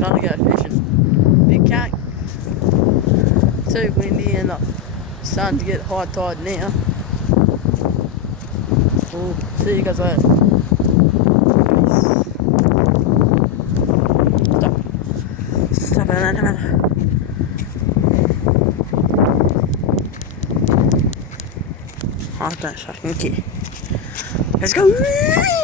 trying to go fishing. Big cat. Too windy and starting to get high tide now. We'll see you guys later. Stop it. I don't fucking care. Let's go!